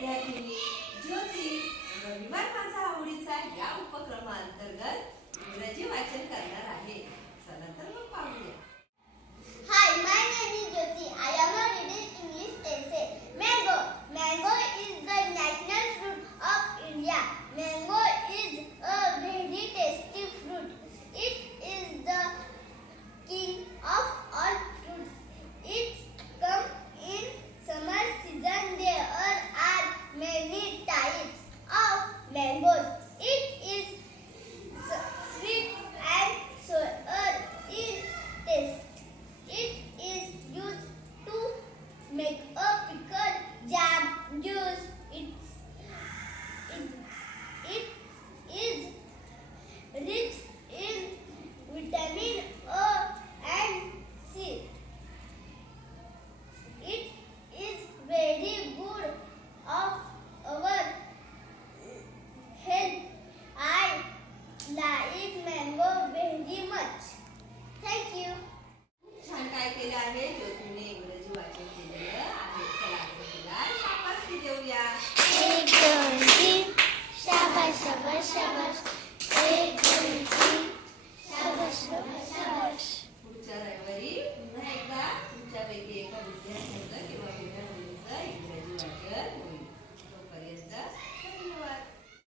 विद्यार्थिनी ज्योती रविवार माझा आवडीचा या उपक्रमांतर्गत इंग्रजी वाचन करणार आहे. चला तर मग पाहूया. Hi my name is Jyoti I am a reading English essay mango mango is the national fruit of India mango pickle, jam, juice. It's, it, it is rich in vitamin A and C. It is very good of our health. I like mango very much.